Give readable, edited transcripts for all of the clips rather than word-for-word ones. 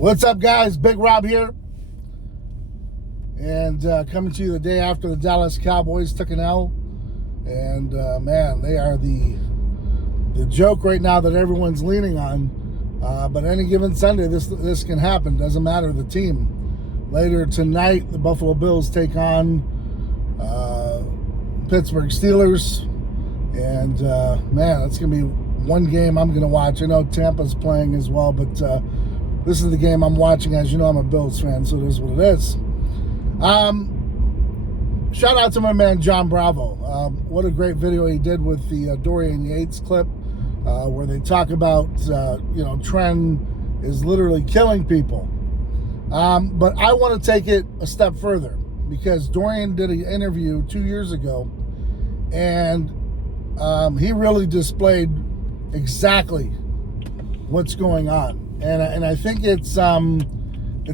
What's up, guys? Big Rob here, and coming to you the day after the Dallas Cowboys took an L, and man, they are the joke right now that everyone's leaning on. But any given Sunday, this can happen. Doesn't matter the team. Later tonight, the Buffalo Bills take on Pittsburgh Steelers, and man, it's gonna be one game I'm gonna watch. I know Tampa's playing as well, but this is the game I'm watching. As you know, I'm a Bills fan, so it is what it is. Shout out to my man Jon Bravo. What a great video he did with the Dorian Yates clip, where they talk about Tren is literally killing people. But I want to take it a step further, because Dorian did an interview 2 years ago, and he really displayed exactly what's going on. And I think it's a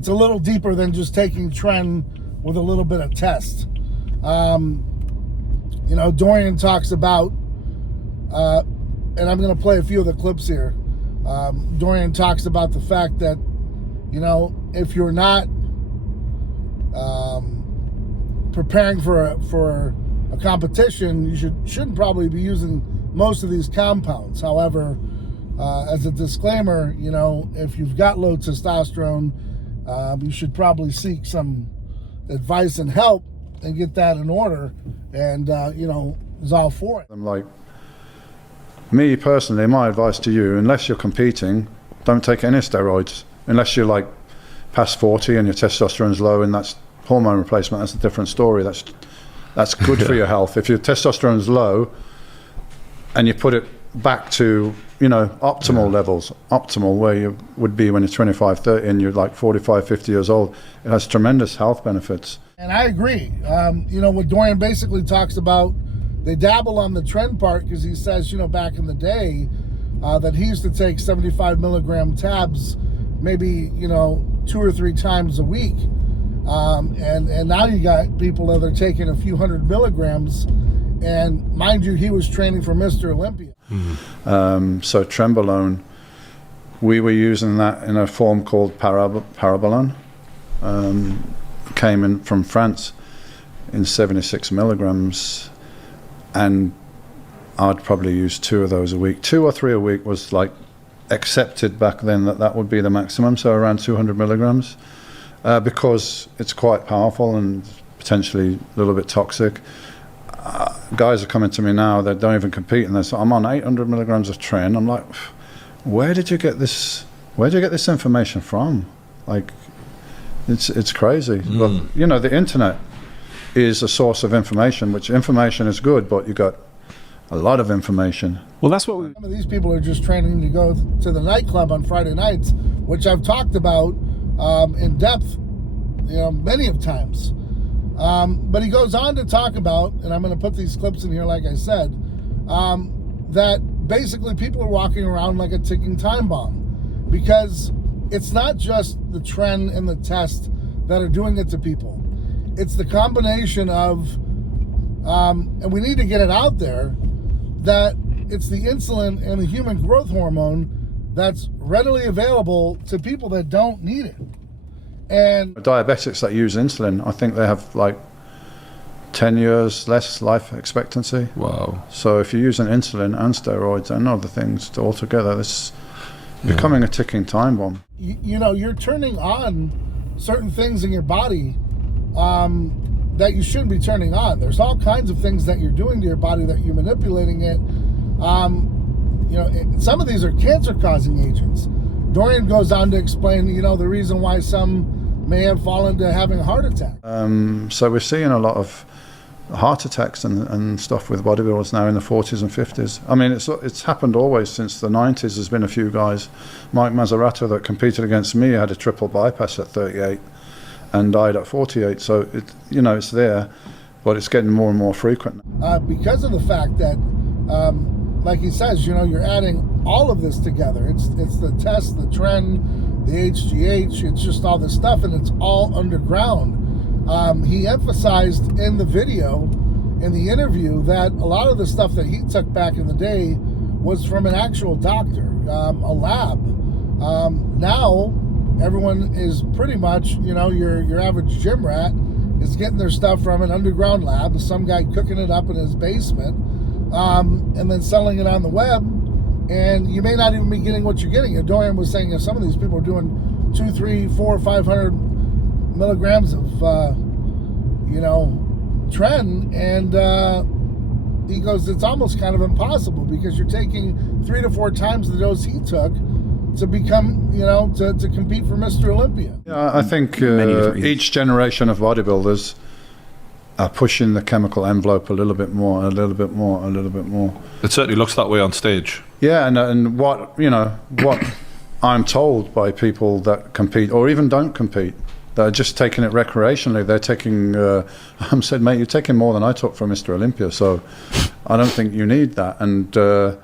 little deeper than just taking Tren with a little bit of test. Dorian talks about, and I'm going to play a few of the clips here. Dorian talks about the fact that, if you're not preparing for a competition, you shouldn't probably be using most of these compounds. However, as a disclaimer, if you've got low testosterone, you should probably seek some advice and help and get that in order, and is all for it. I'm like, me personally, my advice to you, unless you're competing, don't take any steroids. Unless you're like past 40 and your testosterone's low, and that's hormone replacement, that's a different story. That's good for your health. If your testosterone's low and you put it back to optimal levels, optimal where you would be when you're 25, 30 and you're like 45, 50 years old, it has tremendous health benefits. And I agree. What Dorian basically talks about, they dabble on the Tren part, because he says, back in the day, that he used to take 75 milligram tabs maybe 2 or 3 times a week, and now you got people that are taking a few hundred milligrams, and mind you, he was training for Mr. Olympia. So Trenbolone, we were using that in a form called Parabolon. Came in from France in 76 milligrams, and I'd probably use 2 of those a week. 2 or 3 a week was like accepted back then, that would be the maximum, so around 200 milligrams, because it's quite powerful and potentially a little bit toxic. Guys are coming to me now that don't even compete, and they're saying, I'm on 800 milligrams of Tren. I'm like, where did you get this information from? Like, it's crazy. But the internet is a source of information, which information is good, but you got a lot of information. Well, that's what some of these people are just training to go to the nightclub on Friday nights, which I've talked about in depth, many of times. But he goes on to talk about, and I'm going to put these clips in here, like I said, that basically people are walking around like a ticking time bomb, because it's not just the Tren and the test that are doing it to people. It's the combination of, and we need to get it out there, that it's the insulin and the human growth hormone that's readily available to people that don't need it. And diabetics that use insulin, I think they have like 10 years less life expectancy. Wow. So if you're using insulin and steroids and other things altogether, this is becoming a ticking time bomb. You're turning on certain things in your body that you shouldn't be turning on. There's all kinds of things that you're doing to your body that you're manipulating it. Some of these are cancer-causing agents. Dorian goes on to explain, the reason why some may have fallen to having a heart attack. So we're seeing a lot of heart attacks and stuff with bodybuilders now in the 40s and 50s. I mean, it's happened always since the 90s. There's been a few guys. Mike Mazzarato, that competed against me, had a triple bypass at 38 and died at 48. So it's there, but it's getting more and more frequent. Because of the fact that, like he says, you're adding all of this together. It's the test, the Tren, the HGH, it's just all this stuff, and it's all underground. He emphasized in the video, in the interview, that a lot of the stuff that he took back in the day was from an actual doctor, a lab. Now, everyone is pretty much, your average gym rat is getting their stuff from an underground lab, some guy cooking it up in his basement, and then selling it on the web, and you may not even be getting what you're getting. And Dorian was saying if some of these people are doing 2, 3, 4, 500 milligrams of, Tren, and he goes, it's almost kind of impossible because you're taking 3 to 4 times the dose he took to become, to compete for Mr. Olympia. Yeah, I think each generation of bodybuilders are pushing the chemical envelope a little bit more, a little bit more, a little bit more. It certainly looks that way on stage. Yeah, and what I'm told by people that compete or even don't compete, that are just taking it recreationally. They're taking, I'm said, mate, you're taking more than I took for Mr. Olympia, so I don't think you need that. And so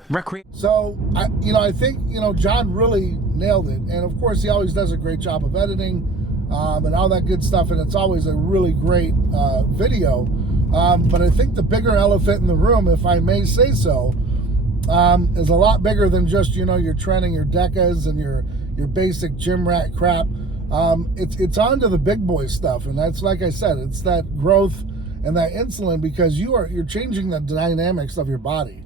I think Jon really nailed it, and of course he always does a great job of editing and all that good stuff, and it's always a really great video. But I think the bigger elephant in the room, if I may say so, is a lot bigger than just your training, your decas, and your basic gym rat crap. It's on to the big boy stuff, and that's, like I said, it's that growth and that insulin, because you're changing the dynamics of your body,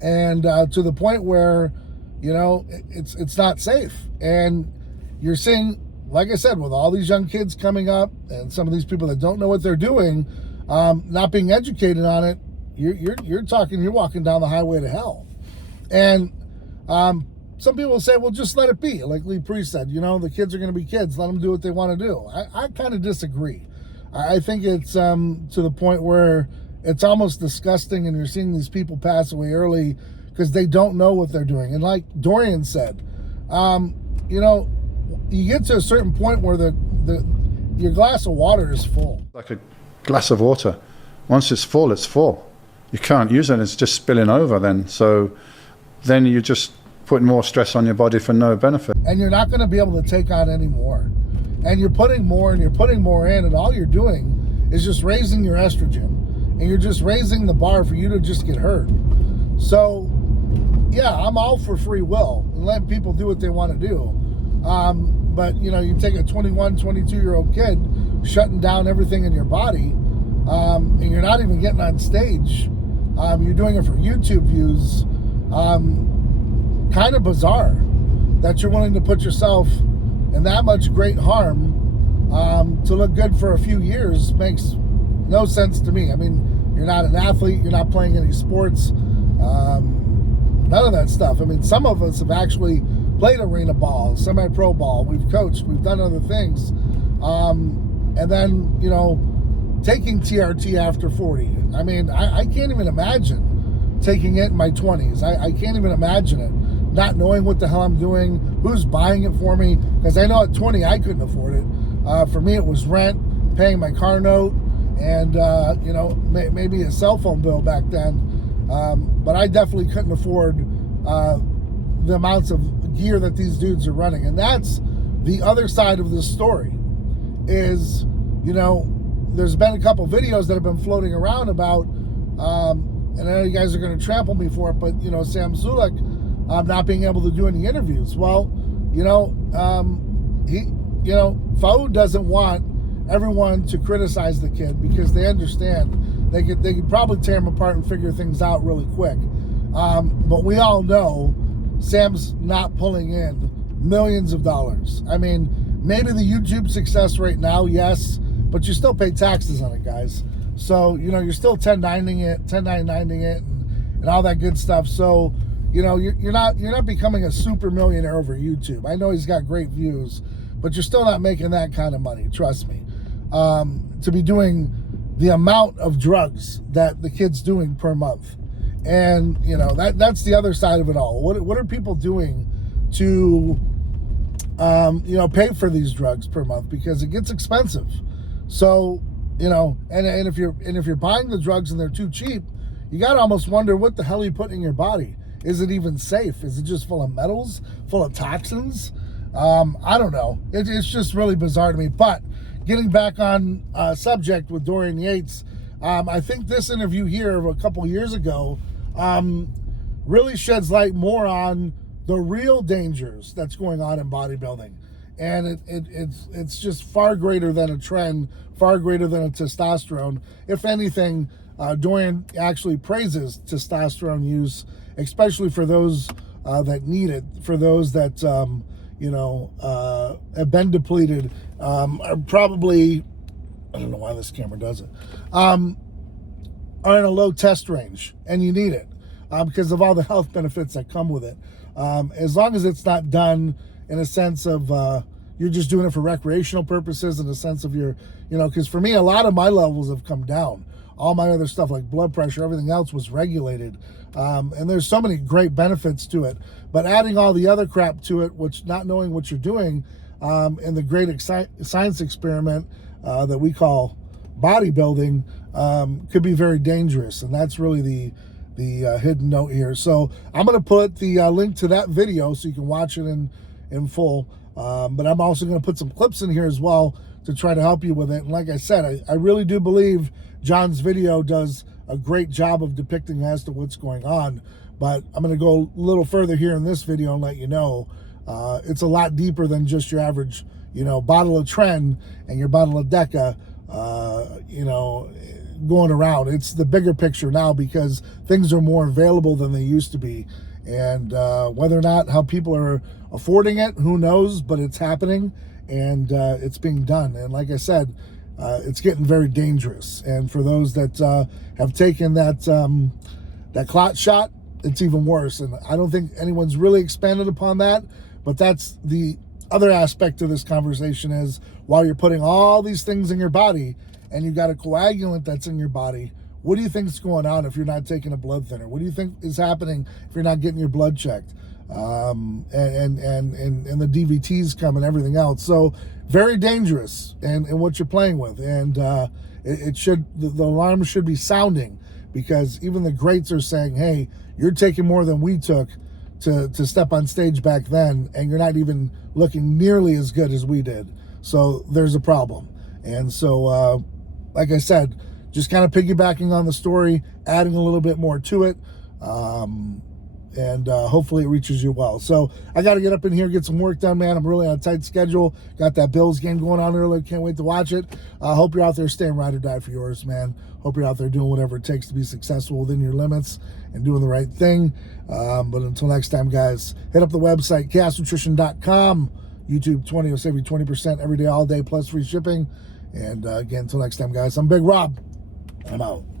and to the point where it's not safe. And you're seeing, like I said, with all these young kids coming up and some of these people that don't know what they're doing, not being educated on it, you're walking down the highway to hell. And some people will say, well, just let it be. Like Lee Priest said, the kids are going to be kids. Let them do what they want to do. I kind of disagree. I think it's to the point where it's almost disgusting, and you're seeing these people pass away early because they don't know what they're doing. And like Dorian said, you get to a certain point where your glass of water is full. Like a glass of water. Once it's full, it's full. You can't use it. It's just spilling over then. So then you just putting more stress on your body for no benefit. And you're not going to be able to take on any more. And you're putting more and you're putting more in, and all you're doing is just raising your estrogen. And you're just raising the bar for you to just get hurt. So, yeah, I'm all for free will and letting people do what they want to do. But, you take a 21, 22-year-old kid shutting down everything in your body, and you're not even getting on stage. You're doing it for YouTube views. Kind of bizarre that you're willing to put yourself in that much great harm to look good for a few years. Makes no sense to me. I mean, you're not an athlete, you're not playing any sports, none of that stuff. I mean, some of us have actually played arena ball, semi-pro ball, we've coached, we've done other things, and then taking TRT after 40. I mean, I can't even imagine taking it in my 20s. I can't even imagine it. Not knowing what the hell I'm doing, who's buying it for me, because I know at 20 I couldn't afford it. For me, it was rent, paying my car note, and maybe a cell phone bill back then. But I definitely couldn't afford the amounts of gear that these dudes are running. And that's the other side of this story. Is there's been a couple videos that have been floating around about, and I know you guys are going to trample me for it, but Sam Zulek not being able to do any interviews. Well, Faoud doesn't want everyone to criticize the kid because they understand they could probably tear him apart and figure things out really quick. But we all know Sam's not pulling in millions of dollars. I mean, maybe the YouTube success right now, yes, but you still pay taxes on it, guys. So you're still 1099ing it, and all that good stuff. So you're not becoming a super millionaire over YouTube. I know he's got great views, but you're still not making that kind of money, trust me. To be doing the amount of drugs that the kid's doing per month. And that's the other side of it all. What are people doing to pay for these drugs per month? Because it gets expensive. So and if you're buying the drugs and they're too cheap, you gotta almost wonder what the hell you put in your body. Is it even safe? Is it just full of metals, full of toxins? I don't know. It's just really bizarre to me. But getting back on subject with Dorian Yates, I think this interview here of a couple years ago really sheds light more on the real dangers that's going on in bodybuilding. and it's just far greater than a Tren, far greater than a testosterone. If anything, Dorian actually praises testosterone use, especially for those that need it, for those that have been depleted, are probably, I don't know why this camera does it, are in a low test range, and you need it because of all the health benefits that come with it. As long as it's not done in a sense of you're just doing it for recreational purposes, in a sense of because for me, a lot of my levels have come down. All my other stuff like blood pressure, everything else was regulated. And there's so many great benefits to it. But adding all the other crap to it, which not knowing what you're doing, in the great science experiment that we call bodybuilding, could be very dangerous. And that's really the hidden note here. So I'm going to put the link to that video so you can watch it in full. But I'm also going to put some clips in here as well to try to help you with it. And like I said, I really do believe Jon's video does a great job of depicting as to what's going on. But I'm going to go a little further here in this video and let you know it's a lot deeper than just your average, bottle of Tren and your bottle of Deca, going around. It's the bigger picture now because things are more available than they used to be. And whether or not how people are affording it, who knows, but it's happening and it's being done. And like I said, it's getting very dangerous. And for those that have taken that clot shot, it's even worse. And I don't think anyone's really expanded upon that, but that's the other aspect of this conversation is while you're putting all these things in your body and you've got a coagulant that's in your body, what do you think is going on if you're not taking a blood thinner? What do you think is happening if you're not getting your blood checked? And the DVTs come and everything else. So very dangerous and what you're playing with. And it should, the alarm should be sounding because even the greats are saying, hey, you're taking more than we took to step on stage back then, and you're not even looking nearly as good as we did. So there's a problem. And so, like I said, just kind of piggybacking on the story, adding a little bit more to it, and hopefully it reaches you well. So I got to get up in here, get some work done, man. I'm really on a tight schedule. Got that Bills game going on early. Can't wait to watch it. Hope you're out there staying ride or die for yours, man. Hope you're out there doing whatever it takes to be successful within your limits and doing the right thing. But until next time, guys, hit up the website, chaosnutrition.com. YouTube 20 will save you 20% every day, all day, plus free shipping. And again, until next time, guys, I'm Big Rob. I'm out.